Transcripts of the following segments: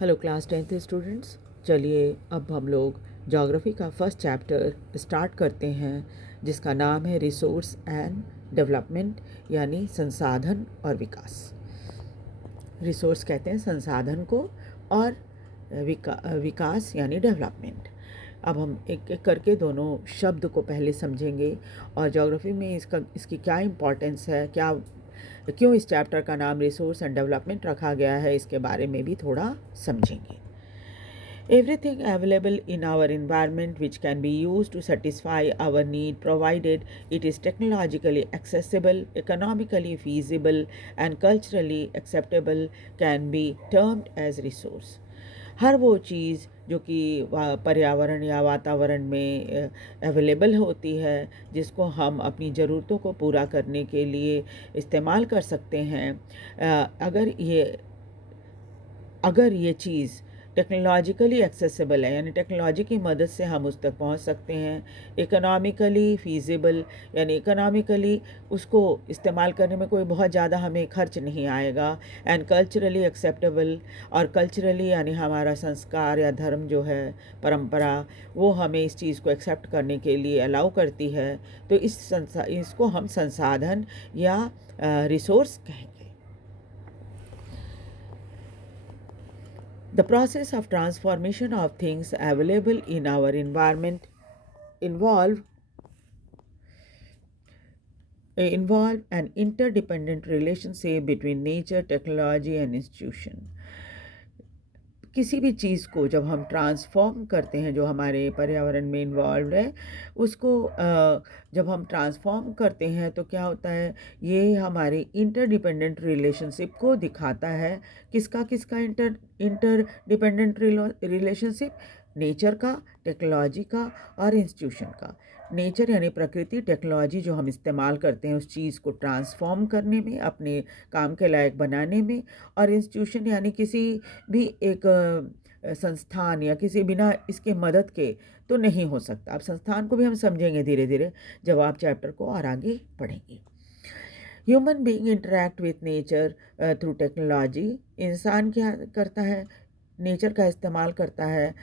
Hello class 10th students, चलिए अब हम लोग ज्योग्राफी का फर्स्ट चैप्टर स्टार्ट करते हैं जिसका नाम है रिसोर्स एंड डेवलपमेंट यानी संसाधन और विकास। रिसोर्स कहते हैं संसाधन को और विकास यानी डेवलपमेंट। अब हम एक एक करके दोनों शब्द को पहले समझेंगे और ज्योग्राफी में इसकी क्या इम्पोर्टेंस है, क्यों इस चैप्टर का नाम रिसोर्स एंड डेवलपमेंट रखा गया है, इसके बारे में भी थोड़ा समझेंगे। Everything available in our environment which can be used to satisfy our need provided it is technologically accessible, economically feasible and culturally acceptable can be termed as resource। हर वो चीज़ जो कि पर्यावरण या वातावरण में अवेलेबल होती है, जिसको हम अपनी ज़रूरतों को पूरा करने के लिए इस्तेमाल कर सकते हैं, अगर ये चीज़ टेक्नोलॉजिकली एक्सेसिबल है यानी टेक्नोलॉजी की मदद से हम उस तक पहुंच सकते हैं, इकोनॉमिकली फ़ीज़िबल यानी इकोनॉमिकली उसको इस्तेमाल करने में कोई बहुत ज़्यादा हमें खर्च नहीं आएगा, एंड कल्चरली एक्सेप्टेबल और कल्चरली यानी हमारा संस्कार या धर्म जो है, परंपरा, वो हमें इस चीज़ को एक्सेप्ट करने के लिए अलाउ करती है। तो इसको हम संसाधन या रिसोर्स कहेंगे। The process of transformation of things available in our environment involve an interdependent relationship between nature, technology and institution। किसी भी चीज़ को जब हम ट्रांसफॉर्म करते हैं जो हमारे पर्यावरण में इन्वॉल्व है, उसको जब हम ट्रांसफॉर्म करते हैं तो क्या होता है, ये हमारे इंटरडिपेंडेंट रिलेशनशिप को दिखाता है। किसका इंटरडिपेंडेंट रिलेशनशिप? नेचर का, टेक्नोलॉजी का और इंस्टीट्यूशन का। नेचर यानी प्रकृति, टेक्नोलॉजी जो हम इस्तेमाल करते हैं उस चीज़ को ट्रांसफॉर्म करने में, अपने काम के लायक बनाने में, और इंस्टीट्यूशन यानी किसी भी एक संस्थान या किसी बिना इसके मदद के तो नहीं हो सकता। अब संस्थान को भी हम समझेंगे धीरे धीरे जब आप चैप्टर को और आगे पढ़ेंगे। Human being interact with nature through technology. इंसान क्या करता है? नेचर का इस्तेमाल करता है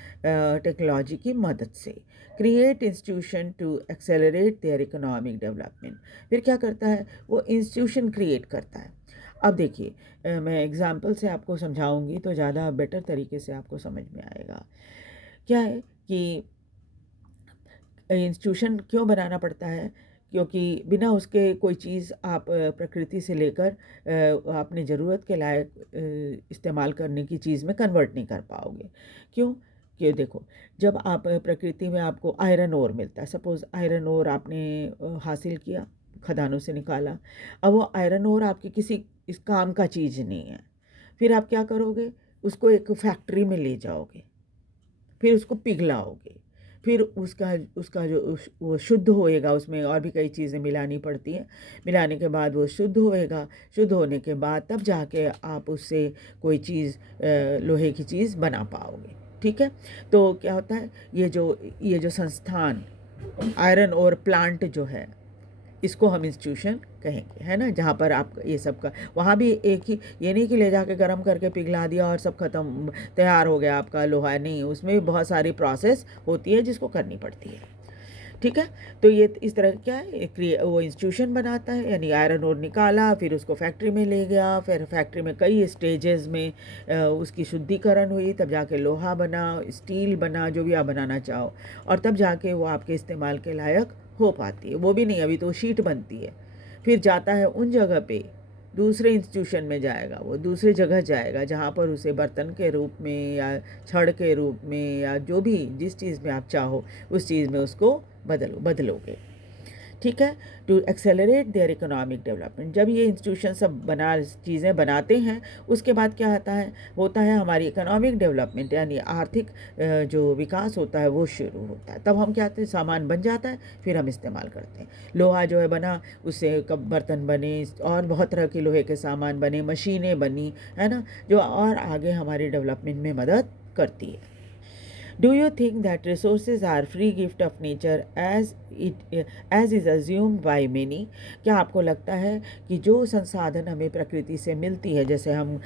टेक्नोलॉजी की मदद से। Create institution to accelerate their economic development. फिर क्या करता है? वो इंस्टीट्यूशन क्रिएट करता है। अब देखिए, मैं एग्जाम्पल से आपको समझाऊंगी तो ज़्यादा बेटर तरीके से आपको समझ में आएगा। क्या है कि इंस्टीट्यूशन क्यों बनाना पड़ता है? क्योंकि बिना उसके कोई चीज़ आप प्रकृति से लेकर अपनी ज़रूरत के लायक इस्तेमाल करने की चीज़ में कन्वर्ट नहीं कर पाओगे। क्यों? कि देखो, जब आप प्रकृति में आपको आयरन ओर मिलता है, सपोज़ आयरन ओर आपने हासिल किया, खदानों से निकाला। अब वो आयरन ओर आपकी किसी इस काम का चीज़ नहीं है। फिर आप क्या करोगे? उसको एक फैक्ट्री में ले जाओगे, फिर उसको पिघलाओगे, फिर उसका उसका जो वो शुद्ध होएगा, उसमें और भी कई चीज़ें मिलानी पड़ती हैं। मिलाने के बाद वो शुद्ध होएगा, शुद्ध होने के बाद तब जाके आप उससे कोई चीज़ लोहे की चीज़ बना पाओगे। ठीक है? तो क्या होता है, ये जो संस्थान आयरन और प्लांट जो है, इसको हम इंस्टीट्यूशन कहेंगे, है ना। जहाँ पर आप ये सब का, वहाँ भी एक ही, ये नहीं कि ले जाके गर्म करके पिघला दिया और सब ख़त्म, तैयार हो गया आपका लोहा, नहीं, उसमें भी बहुत सारी प्रोसेस होती है जिसको करनी पड़ती है। ठीक है? तो ये इस तरह क्या है, वो इंस्टीट्यूशन बनाता है, यानी आयरन ओर निकाला, फिर उसको फैक्ट्री में ले गया, फिर फैक्ट्री में कई स्टेजेस में उसकी शुद्धिकरण हुई, तब जाके लोहा बना, स्टील बना, जो भी आप बनाना चाहो, और तब जाके वो आपके इस्तेमाल के लायक हो पाती है। वो भी नहीं, अभी तो शीट बनती है, फिर जाता है उन जगह पे, दूसरे इंस्टीट्यूशन में जाएगा, वो दूसरी जगह जाएगा जहाँ पर उसे बर्तन के रूप में या छड़ के रूप में या जो भी जिस चीज़ में आप चाहो उस चीज़ में उसको बदलोगे। ठीक है? To accelerate their economic development. जब ये इंस्टीट्यूशन सब चीज़ें बनाते हैं, उसके बाद क्या होता है हमारी इकोनॉमिक डेवलपमेंट यानी आर्थिक जो विकास होता है वो शुरू होता है। तब हम क्या करते हैं, सामान बन जाता है, फिर हम इस्तेमाल करते हैं। लोहा जो है बना, उससे कब बर्तन बने और बहुत तरह के लोहे के सामान बने, मशीनें बनी, है ना, जो और आगे हमारी डेवलपमेंट में मदद करती है। Do you think that resources are free gift of nature as is assumed by many? क्या आपको लगता है कि जो संसाधन हमें प्रकृति से मिलती है, जैसे हम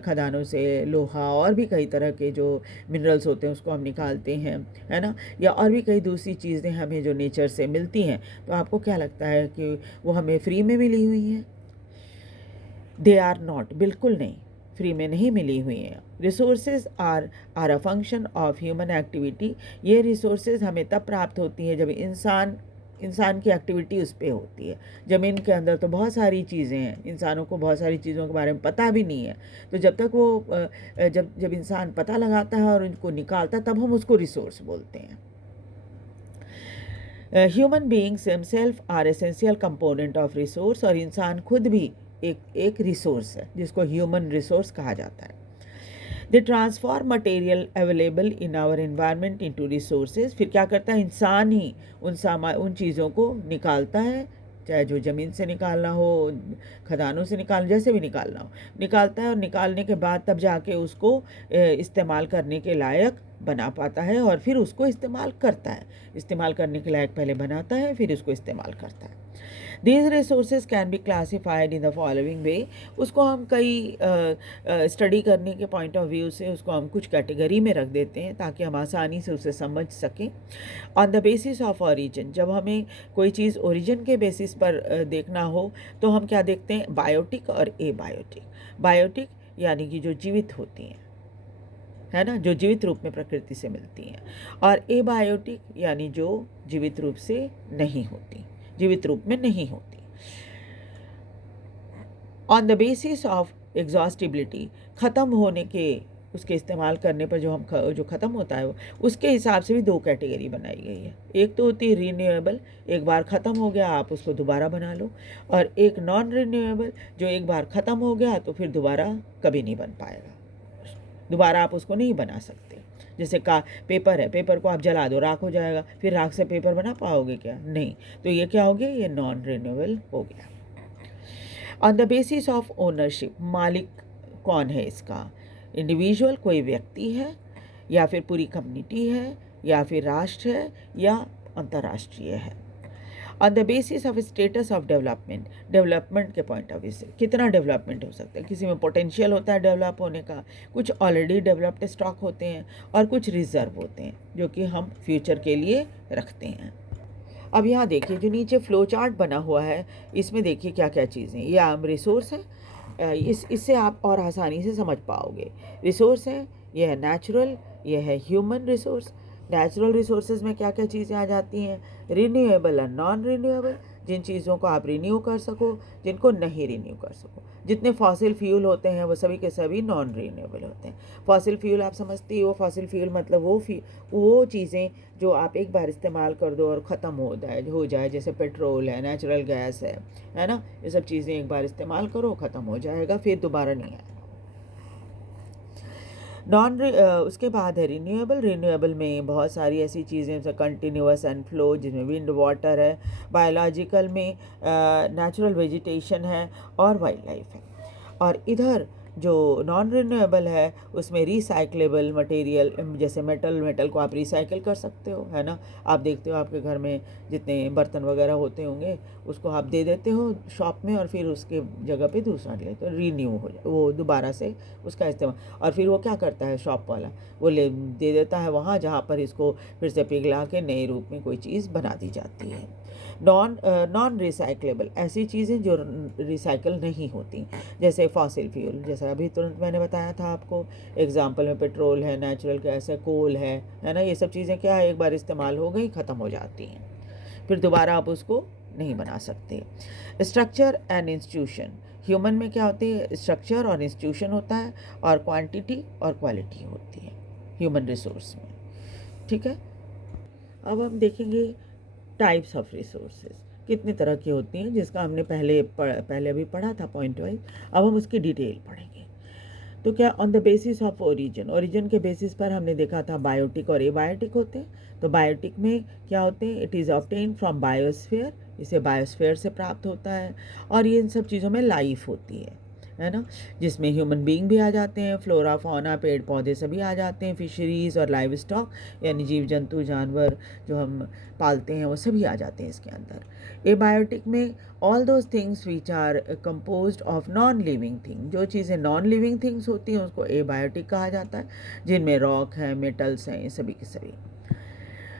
खदानों से लोहा और भी कई तरह के जो मिनरल्स होते हैं उसको हम निकालते हैं, है ना, या और भी कई दूसरी चीज़ें हमें जो नेचर से मिलती हैं, तो आपको क्या लगता है कि वो हमें फ्री में मिली हुई हैं? दे आर नॉट, बिल्कुल नहीं, फ्री में नहीं मिली हुई हैं। Resources are a function of human activity. ये रिसोर्सेज हमें तब प्राप्त होती हैं जब इंसान की एक्टिविटी उस पर होती है। ज़मीन के अंदर तो बहुत सारी चीज़ें हैं, इंसानों को बहुत सारी चीज़ों के बारे में पता भी नहीं है, तो जब तक वो जब इंसान पता लगाता है और उनको निकालता है, तब हम उसको रिसोर्स बोलते हैं। Human beings himself are essential component of resource, और इंसान खुद भी एक रिसोर्स है जिसको ह्यूमन रिसोर्स कहा जाता है। They transform material available in our environment into resources. फिर क्या करता है, इंसान ही उन चीज़ों को निकालता है, चाहे जो ज़मीन से निकालना हो, खदानों से निकालना, जैसे भी निकालना हो, निकालता है, और निकालने के बाद तब जाके उसको इस्तेमाल करने के लायक बना पाता है, और फिर उसको इस्तेमाल करता है। इस्तेमाल करने के लायक पहले बनाता है, फिर उसको इस्तेमाल करता है। These resources can be classified in the following वे। उसको हम कई स्टडी करने के पॉइंट ऑफ व्यू से उसको हम कुछ कैटेगरी में रख देते हैं ताकि हम आसानी से उसे समझ सकें। On the basis of origin, जब हमें कोई चीज़ ओरिजिन के बेसिस पर देखना हो तो हम क्या देखते हैं, बायोटिक और एबायोटिक। बायोटिक यानी कि जो जीवित होती हैं, है ना, जो जीवित रूप में प्रकृति से मिलती हैं, और एबायोटिक यानी जो जीवित रूप से नहीं होती, जीवित रूप में नहीं होती। On the basis of exhaustibility, ख़त्म होने के, उसके इस्तेमाल करने पर जो ख़त्म होता है, वो उसके हिसाब से भी दो कैटेगरी बनाई गई है। एक तो होती है रीन्यूएबल, एक बार ख़त्म हो गया आप उसको दोबारा बना लो, और एक नॉन रीन्यूएबल, जो एक बार ख़त्म हो गया तो फिर दोबारा कभी नहीं बन पाएगा, दोबारा आप उसको नहीं बना सकते। जैसे पेपर है, पेपर को आप जला दो, राख हो जाएगा, फिर राख से पेपर बना पाओगे क्या? नहीं। तो ये क्या हो गया, ये नॉन रिन्यूएबल हो गया। On the basis of ownership, मालिक कौन है इसका? इंडिविजुअल, कोई व्यक्ति है, या फिर पूरी कम्युनिटी है, या फिर राष्ट्र है, या अंतर्राष्ट्रीय है। On the basis of status of development, development के पॉइंट ऑफ व्यू से कितना डेवलपमेंट हो सकता है, किसी में पोटेंशियल होता है डेवलप होने का, कुछ ऑलरेडी डेवलप्ड स्टॉक होते हैं, और कुछ रिजर्व होते हैं जो कि हम फ्यूचर के लिए रखते हैं। अब यहाँ देखिए जो नीचे फ्लो चार्ट बना हुआ है, इसमें देखिए क्या क्या चीज़ें, ये आम रिसोर्स है, इससे आप और आसानी से समझ पाओगे। रिसोर्स है, यह है नेचुरल, यह है ह्यूमन रिसोर्स। नेचुरल रिसोर्सेज में क्या क्या चीज़ें आ जाती हैं, रिन्यूएबल और नॉन रिन्यूएबल, जिन चीज़ों को आप रिन्यू कर सको, जिनको नहीं रिन्यू कर सको। जितने फॉसिल फ्यूल होते हैं वो सभी के सभी नॉन रिन्यूएबल होते हैं। फॉसिल फ्यूल आप समझती हो, फॉसिल फ्यूल मतलब वो चीज़ें जो आप एक बार इस्तेमाल कर दो और ख़त्म हो जाए, जैसे पेट्रोल है, नेचुरल गैस है ना, ये सब चीज़ें एक बार इस्तेमाल करो, ख़त्म हो जाएगा, फिर दोबारा नहीं आएगा। उसके बाद है रिन्यूएबल में बहुत सारी ऐसी चीज़ें जैसे कंटिन्यूअस एंड फ्लो, जिसमें विंड वाटर है, बायोलॉजिकल में नेचुरल वेजिटेशन है, और वाइल्ड लाइफ है। और इधर जो नॉन रिन्यूएबल है उसमें रिसाइक्लेबल मटेरियल, जैसे मेटल को आप रिसाइकिल कर सकते हो, है ना। आप देखते हो आपके घर में जितने बर्तन वगैरह होते होंगे उसको आप दे देते हो शॉप में, और फिर उसके जगह पे दूसरा ले, तो रीन्यू हो जाए, वो दोबारा से उसका इस्तेमाल। और फिर वो क्या करता है, शॉप वाला वो दे देता है वहाँ जहाँ पर इसको फिर से पिघला के नए रूप में कोई चीज़ बना दी जाती है। नॉन रिसाइक्लेबल, ऐसी चीज़ें जो रिसाइकल नहीं होती, जैसे फॉसिल फ्यूल, जैसे अभी तुरंत मैंने बताया था आपको एग्जांपल में, पेट्रोल है, नेचुरल गैस है, कोल है ना, ये सब चीज़ें क्या है, एक बार इस्तेमाल हो गई ख़त्म हो जाती हैं, फिर दोबारा आप उसको नहीं बना सकते। स्ट्रक्चर एंड इंस्टीट्यूशन, ह्यूमन में क्या होती है, स्ट्रक्चर और इंस्टीट्यूशन होता है, और क्वांटिटी और क्वालिटी होती है ह्यूमन रिसोर्स में, ठीक है। अब हम देखेंगे टाइप्स ऑफ रिसोर्सेज कितनी तरह की होती हैं, जिसका हमने पहले अभी पढ़ा था पॉइंट वाइज। अब हम उसकी डिटेल पढ़ेंगे। तो क्या, on the basis of origin के बेसिस पर हमने देखा था बायोटिक और एबायोटिक होते हैं। तो बायोटिक में क्या होते हैं, it is obtain from biosphere, इसे बायोस्फीयर से प्राप्त होता है, और ये इन सब चीज़ों में लाइफ होती है। है ना, जिसमें ह्यूमन बीइंग भी आ जाते हैं, फ्लोरा फौना पेड़ पौधे सभी आ जाते हैं, फिशरीज़ और लाइव स्टॉक यानी जीव जंतु जानवर जो हम पालते हैं वो सभी आ जाते हैं इसके अंदर। एबायोटिक में all those things which are composed of non living thing, जो चीज़ें नॉन लिविंग थिंग्स होती हैं उसको एबायोटिक कहा जाता है, जिनमें रॉक है, मेटल्स हैं, ये सभी के सभी।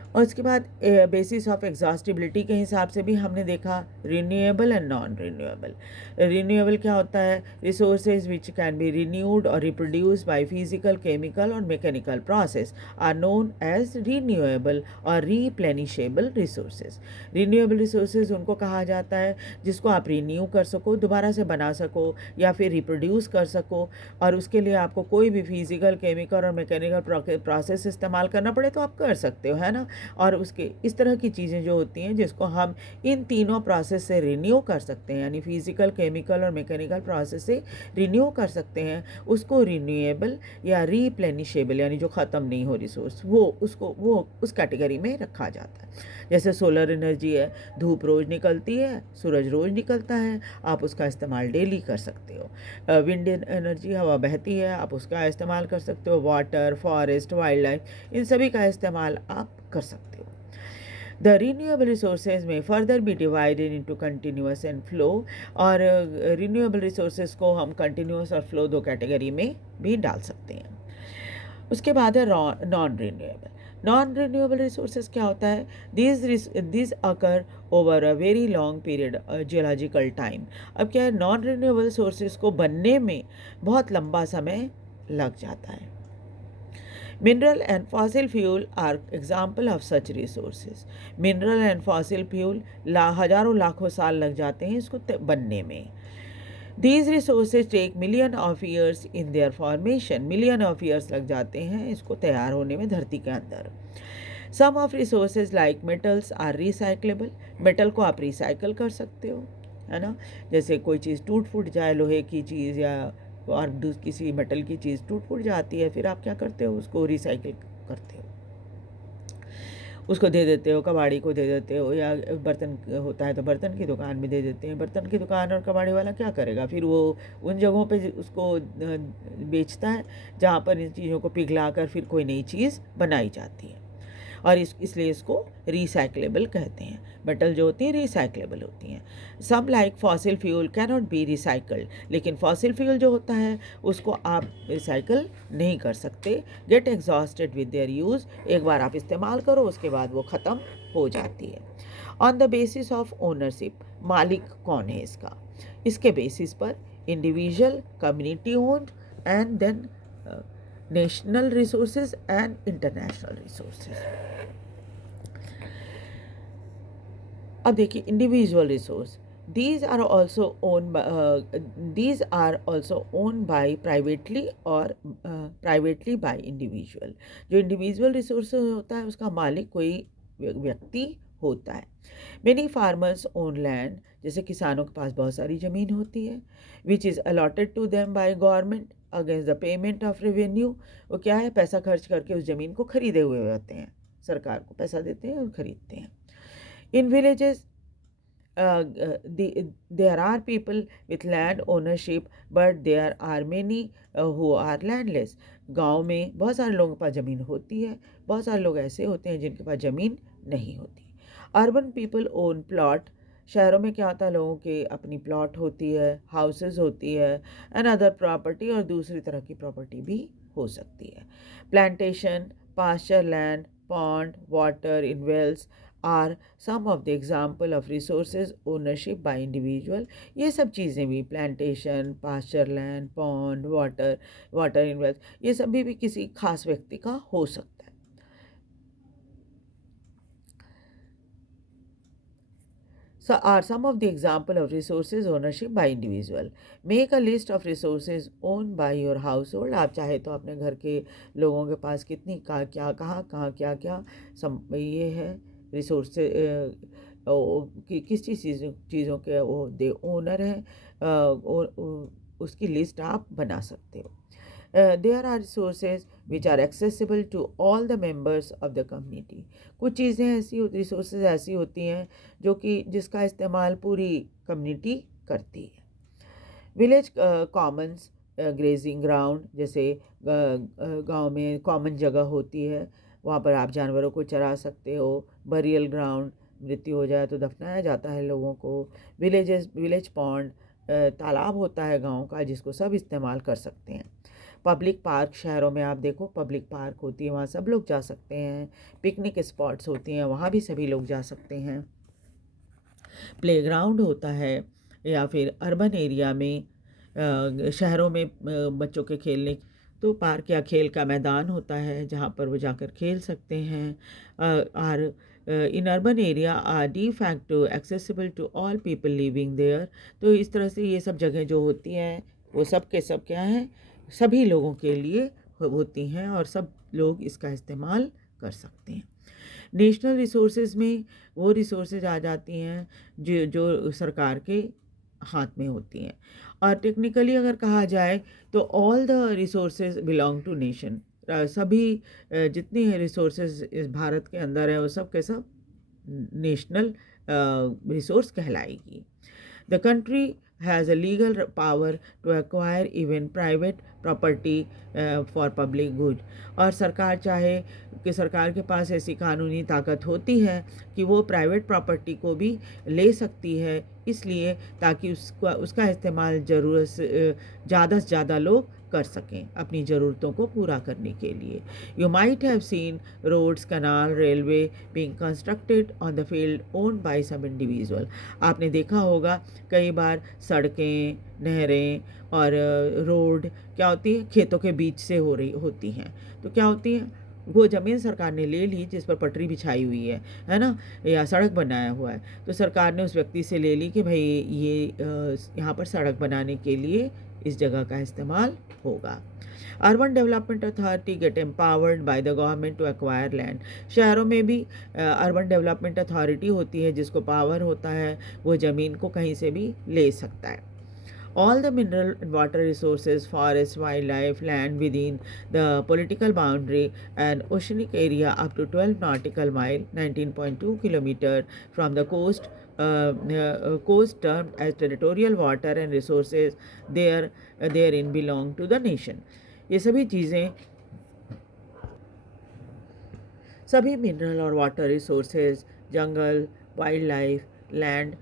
और उसके बाद बेसिस ऑफ एग्जॉस्टिबिलिटी के हिसाब से भी हमने देखा renewable and non renewable. Renewable क्या होता है? Resources which can be renewed और रिप्रोड्यूस बाय फिजिकल, केमिकल और mechanical process are known as renewable और रीप्लेनिशेबल रिसोर्सेज। रिन्यूएबल रिसोर्सेज उनको कहा जाता है जिसको आप रिन्यू कर सको, दोबारा से बना सको या फिर रिप्रोड्यूस कर सको, और उसके लिए आपको कोई भी फिजिकल, केमिकल और मैकेनिकल प्रोसेस इस्तेमाल करना पड़े तो आप कर सकते हो, है ना। और उसके इस तरह की चीज़ें जो होती हैं जिसको हम इन तीनों प्रोसेस से रिन्यू कर सकते हैं, यानी फिजिकल, केमिकल और मैकेनिकल प्रोसेस से रिन्यू कर सकते हैं, उसको रिन्यूएबल या रीप्लेनिशेबल यानी जो ख़त्म नहीं हो रिसोर्स, वो उस कैटेगरी में रखा जाता है। जैसे सोलर एनर्जी है, धूप रोज़ निकलती है, सूरज रोज़ निकलता है, आप उसका इस्तेमाल डेली कर सकते हो। विंड एनर्जी, हवा बहती है, आप उसका इस्तेमाल कर सकते हो। वाटर, फॉरेस्ट, वाइल्ड लाइफ, इन सभी का इस्तेमाल आप कर सकते हो। द रिन्यूएबल रिसोर्सेज में further be divided into continuous and flow, और रिन्यूएबल रिसोर्सेज को हम कंटिन्यूस और फ्लो दो कैटेगरी में भी डाल सकते हैं। उसके बाद है non renewable. Non renewable resources क्या होता है? This occur over a very long period, geological time. अब क्या है, नॉन रिन्यूएबल सोर्सेज को बनने में बहुत लंबा समय लग जाता है। Mineral and fossil fuel are example of such resources. Mineral and fossil fuel हजारों लाखों साल लग जाते हैं इसको बनने में। These resources take million of years in their formation. Million of years लग जाते हैं इसको तैयार होने में धरती के अंदर। Some of resources like metals are recyclable. Metal को आप रिसाइकल कर सकते हो, है ना। जैसे कोई चीज़ टूट फूट जाए, लोहे की चीज़ या और किसी मेटल की चीज़ टूट फूट जाती है, फिर आप क्या करते हो? उसको रिसाइकिल करते हो, उसको दे देते हो, कबाड़ी को दे देते हो, या बर्तन होता है तो बर्तन की दुकान में दे देते हैं। बर्तन की दुकान और कबाड़ी वाला क्या करेगा? फिर वो उन जगहों पे उसको बेचता है जहाँ पर इन चीज़ों को पिघला कर फिर कोई नई चीज़ बनाई जाती है, और इसलिए इसको रिसाइक्लेबल कहते हैं। मेटल जो होती है रिसाइक्लेबल होती हैं। Some like fossil fuel can not be recycled, लेकिन फॉसिल फ्यूल जो होता है उसको आप रिसाइकल नहीं कर सकते। Get exhausted with their use, एक बार आप इस्तेमाल करो उसके बाद वो ख़त्म हो जाती है। On the basis of ownership, मालिक कौन है इसका, इसके बेसिस पर individual, community owned and then national resources and international resources. अब देखिए individual resource, these are also owned by privately और privately by individual। जो इंडिविजुअल रिसोर्सेज होता है उसका मालिक कोई व्यक्ति होता है। Many farmers own land, जैसे किसानों के पास बहुत सारी ज़मीन होती है, which is allotted to them by government against the payment of revenue। वो क्या है, पैसा खर्च करके उस ज़मीन को खरीदे हुए होते हैं, सरकार को पैसा देते हैं और ख़रीदते हैं। In villages, there are people with land ownership, but there are many who are landless। गांव में बहुत सारे लोगों के पास ज़मीन होती है, बहुत सारे लोग ऐसे होते हैं जिनके पास ज़मीन नहीं होती। अर्बन पीपल ओन प्लॉट, शहरों में क्या होता है, लोगों के अपनी प्लॉट होती है, हाउसेस होती है, एंड अदर प्रॉपर्टी, और दूसरी तरह की प्रॉपर्टी भी हो सकती है। Plantation, pasture land, pond, water in wells are some of the example of resources ownership by individual. ये सब चीज़ें भी, plantation, pasture land, pond, water in wells, ये सभी भी किसी खास व्यक्ति का हो सकता है। So are some of the example of resources ownership by individual। Make a list of resources owned by your household। आप चाहे तो अपने घर के लोगों के पास कितनी कहाँ क्या ये है रिसोर्स, किस चीज़ों के वो दे ओनर हैं, उसकी लिस्ट आप बना सकते हो। There are resources which are accessible to all the members of the community। कुछ चीज़ें ऐसी रिसोर्सेज ऐसी होती हैं जो कि जिसका इस्तेमाल पूरी कम्युनिटी करती है। विलेज कॉमन्स, ग्रेजिंग ग्राउंड, जैसे गांव में कॉमन जगह होती है, वहाँ पर आप जानवरों को चरा सकते हो। बरियल ग्राउंड, मृत्यु हो जाए तो दफनाया जाता है लोगों को। विलेज पॉन्ड, तालाब होता है गांव का जिसको सब इस्तेमाल कर सकते हैं। पब्लिक पार्क, शहरों में आप देखो पब्लिक पार्क होती है, वहाँ सब लोग जा सकते हैं। पिकनिक स्पॉट्स होती हैं, वहाँ भी सभी लोग जा सकते हैं। प्लेग्राउंड होता है, या फिर अर्बन एरिया में शहरों में बच्चों के खेलने, तो पार्क या खेल का मैदान होता है जहाँ पर वो जाकर खेल सकते हैं। और in urban area are de facto accessible to all people living there. तो इस तरह से ये सब जगह जो होती हैं वो सब के सब क्या हैं, सभी लोगों के लिए होती हैं और सब लोग इसका इस्तेमाल कर सकते हैं। नेशनल रिसोर्सेज में वो रिसोर्सेज आ जाती हैं जो जो सरकार के हाथ में होती हैं। और टेक्निकली अगर कहा जाए तो all the resources belong to nation. सभी जितनी रिसोर्सेज इस भारत के अंदर है वो सब के सब नेशनल रिसोर्स कहलाएगी। The country has a legal power to acquire even private property for public good। और सरकार चाहे कि सरकार के पास ऐसी कानूनी ताकत होती है कि वो प्राइवेट प्रॉपर्टी को भी ले सकती है, इसलिए ताकि उसका इस्तेमाल ज़रूरत से ज़्यादा लोग कर सकें अपनी ज़रूरतों को पूरा करने के लिए। You might have seen roads, canal, railway being constructed on the field owned by some individual. आपने देखा होगा कई बार सड़कें, नहरें और रोड क्या होती है, खेतों के बीच से होती हैं। तो क्या होती हैं, वो ज़मीन सरकार ने ले ली जिस पर पटरी बिछाई हुई है ना, या सड़क बनाया हुआ है, तो सरकार ने उस व्यक्ति से ले ली कि भाई ये यहाँ पर सड़क बनाने के लिए इस जगह का इस्तेमाल होगा। Urban development authority get empowered by the government to acquire land. शहरों में भी अर्बन डेवलपमेंट अथॉरिटी होती है जिसको पावर होता है वो ज़मीन को कहीं से भी ले सकता है। All the mineral and water resources, forests, wildlife, land within the political boundary and oceanic area up to 12 nautical mile (19.2 kilometer) from the coast termed as territorial water and resources therein belong to the nation। ये सभी चीज़ें, सभी mineral और water resources, जंगल, wild life, land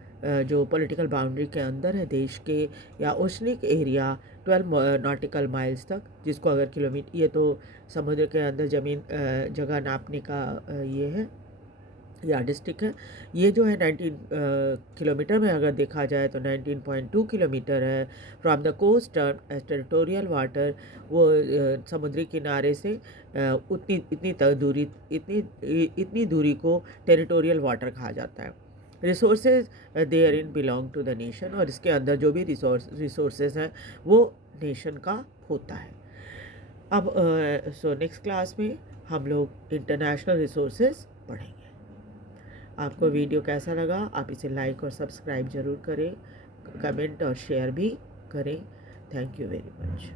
जो political boundary के अंदर है देश के, या ओशनिक एरिया 12 नॉटिकल माइल्स तक, जिसको अगर किलोमीटर, ये तो समुद्र के अंदर ज़मीन जगह नापने का ये है, या डिस्ट्रिक्ट है। ये जो है 19 किलोमीटर में अगर देखा जाए तो 19.2 किलोमीटर है। From the coast territorial water, वो समुद्री किनारे से इतनी दूरी को टेरिटोरियल वाटर कहा जाता है। Resources therein belong to the nation, और इसके अंदर जो भी रिसोर्सेज हैं वो नेशन का होता है। अब नेक्स्ट क्लास में हम लोग इंटरनेशनल रिसोर्सेज पढ़ेंगे। आपको वीडियो कैसा लगा, आप इसे लाइक और सब्सक्राइब ज़रूर करें, कमेंट और शेयर भी करें। Thank you very much.